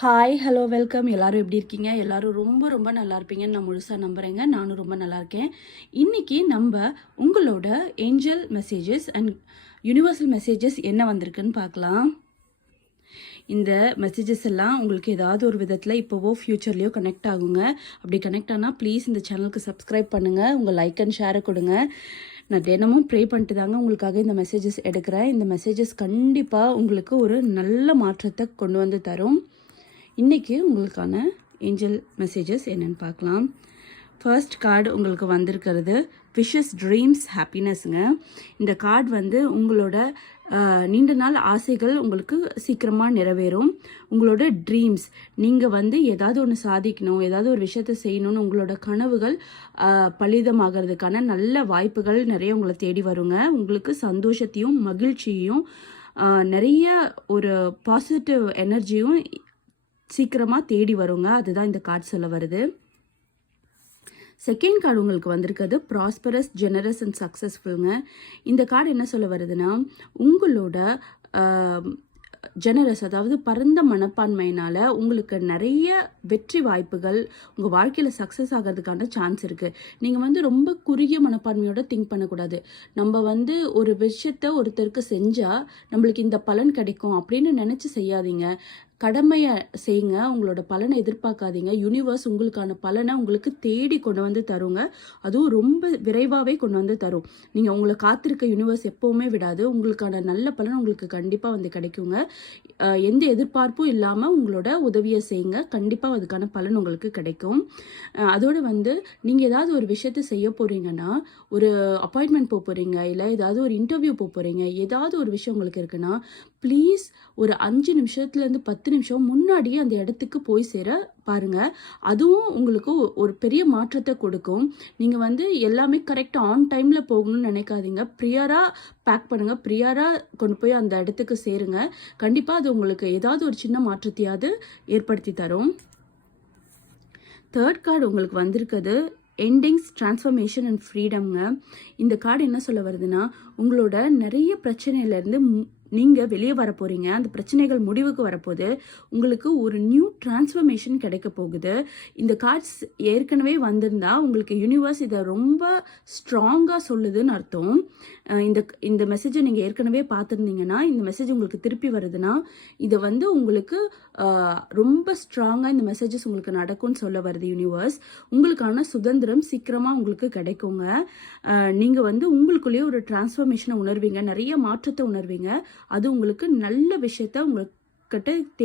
Hi hello welcome. எல்லாரும் எப்படி இருக்கீங்க? எல்லாரும் ரொம்ப ரொம்ப நல்லா இருப்பீங்கன்னு நான் முழுசாக நம்புகிறேங்க. நானும் ரொம்ப நல்லா இருக்கேன். இன்றைக்கி நம்ம உங்களோட angel messages and universal messages என்ன வந்திருக்குன்னு பார்க்கலாம். இந்த மெசேஜஸ் எல்லாம் உங்களுக்கு ஏதாவது ஒரு விதத்தில் இப்போவோ ஃப்யூச்சர்லேயோ கனெக்ட் ஆகுங்க. அப்படி கனெக்ட் ஆனால் ப்ளீஸ் இந்த சேனலுக்கு சப்ஸ்கிரைப் பண்ணுங்கள், உங்கள் லைக் அண்ட் ஷேரை கொடுங்க. நான் தினமும் ப்ரே பண்ணிட்டு தாங்க உங்களுக்காக இந்த மெசேஜஸ் எடுக்கிறேன். இந்த மெசேஜஸ் கண்டிப்பாக உங்களுக்கு ஒரு நல்ல மாற்றத்தை கொண்டு வந்து தரும். இன்றைக்கி உங்களுக்கான ஏஞ்சல் மெசேஜஸ் என்னென்னு பார்க்கலாம். ஃபர்ஸ்ட் கார்டு உங்களுக்கு வந்திருக்கிறது விஷஸ் ட்ரீம்ஸ் ஹாப்பினஸ்ங்க. இந்த கார்டு வந்து உங்களோட நீண்ட நாள் ஆசைகள் உங்களுக்கு சீக்கிரமாக நிறைவேறும். உங்களோட ட்ரீம்ஸ், நீங்கள் வந்து ஏதாவது ஒன்று சாதிக்கணும், ஏதாவது ஒரு விஷயத்தை செய்யணும்னு உங்களோட கனவுகள் பலிதமாகிறதுக்கான நல்ல வாய்ப்புகள் நிறைய உங்களை தேடி வருங்க. உங்களுக்கு சந்தோஷத்தையும் மகிழ்ச்சியையும் நிறைய ஒரு பாசிட்டிவ் எனர்ஜியும் சீக்கிரமாக தேடி வருங்க. அதுதான் இந்த கார்டு சொல்ல வருது. செகண்ட் கார்டு உங்களுக்கு வந்திருக்கிறது ப்ராஸ்பரஸ், ஜெனரஸ் அண்ட் சக்ஸஸ்ஃபுல்ங்க. இந்த கார்டு என்ன சொல்ல வருதுன்னா, உங்களோட ஜெனரஸ், அதாவது பரந்த மனப்பான்மையினால் உங்களுக்கு நிறைய வெற்றி வாய்ப்புகள் உங்கள் வாழ்க்கையில் சக்ஸஸ் ஆகிறதுக்கான சான்ஸ் இருக்குது. நீங்கள் வந்து ரொம்ப குறுகிய மனப்பான்மையோட திங்க் பண்ணக்கூடாது. நம்ம வந்து ஒரு விஷயத்தை ஒருத்தருக்கு செஞ்சால் நம்மளுக்கு இந்த பலன் கிடைக்கும் அப்படின்னு நினச்சி செய்யாதீங்க. கடமையை செய்யுங்க, உங்களோட பலனை எதிர்பார்க்காதீங்க. யூனிவர்ஸ் உங்களுக்கான பலனை உங்களுக்கு தேடி கொண்டு வந்து தருங்க. அதுவும் ரொம்ப விரைவாகவே கொண்டு வந்து தரும். நீங்கள் உங்களை காத்திருக்க யூனிவர்ஸ் எப்போவுமே விடாது. உங்களுக்கான நல்ல பலன் உங்களுக்கு கண்டிப்பாக வந்து கிடைக்குங்க. எந்த எதிர்பார்ப்பும் இல்லாமல் உங்களோட உதவியை செய்யுங்க, கண்டிப்பாக அதுக்கான பலன் உங்களுக்கு கிடைக்கும். அதோடு வந்து நீங்கள் ஏதாவது ஒரு விஷயத்தை செய்ய போகிறீங்கன்னா, ஒரு அப்பாயின்மெண்ட் போக போகிறீங்க, இல்லை ஏதாவது ஒரு இன்டர்வியூ போக போகிறீங்க, ஏதாவது ஒரு விஷயம் உங்களுக்கு இருக்குன்னா ப்ளீஸ் ஒரு 5 நிமிஷத்துலேருந்து 10 நிமிஷம் முன்னாடியே அந்த இடத்துக்கு போய் சேர பாருங்கள். அதுவும் உங்களுக்கு ஒரு பெரிய மாற்றத்தை கொடுக்கும். நீங்கள் வந்து எல்லாமே கரெக்டாக ஆன் டைமில் போகணும்னு நினைக்காதீங்க. ப்ரியராக பேக் பண்ணுங்கள், ப்ரியராக கொண்டு போய் அந்த இடத்துக்கு சேருங்க. கண்டிப்பாக அது உங்களுக்கு ஏதாவது ஒரு சின்ன மாற்றத்தையாவது ஏற்படுத்தி தரும். தேர்ட் கார்டு உங்களுக்கு வந்திருக்கிறது எண்டிங்ஸ், டிரான்ஸ்ஃபர்மேஷன் அண்ட் ஃப்ரீடம்ங்க. இந்த கார்டு என்ன சொல்ல வருதுன்னா, உங்களோட நிறைய பிரச்சனையிலேருந்து நீங்கள் வெளியே வர போகிறீங்க. அந்த பிரச்சனைகள் முடிவுக்கு வரப்போகுது. உங்களுக்கு ஒரு நியூ டிரான்ஸ்ஃபர்மேஷன் கிடைக்க போகுது. இந்த கார்ட்ஸ் ஏற்கனவே வந்திருந்தா உங்களுக்கு யூனிவர்ஸ் இதை ரொம்ப ஸ்ட்ராங்காக சொல்லுதுன்னு அர்த்தம். இந்த மெசேஜை நீங்கள் ஏற்கனவே பார்த்துருந்தீங்கன்னா, இந்த மெசேஜ் உங்களுக்கு திருப்பி வருதுன்னா, இதை வந்து உங்களுக்கு ரொம்ப ஸ்ட்ராங்காக இந்த மெசேஜஸ் உங்களுக்கு நடக்கும்னு சொல்ல வருது யூனிவர்ஸ். உங்களுக்கான சுதந்திரம் சீக்கிரமாக உங்களுக்கு கிடைக்குங்க. நீங்கள் வந்து உங்களுக்குள்ளேயே ஒரு டிரான்ஸ்ஃபர்மேஷனை உணர்வீங்க, நிறைய மாற்றத்தை உணர்வீங்க. அது உங்களுக்கு நல்ல விஷயத்த உங்கள்கிட்ட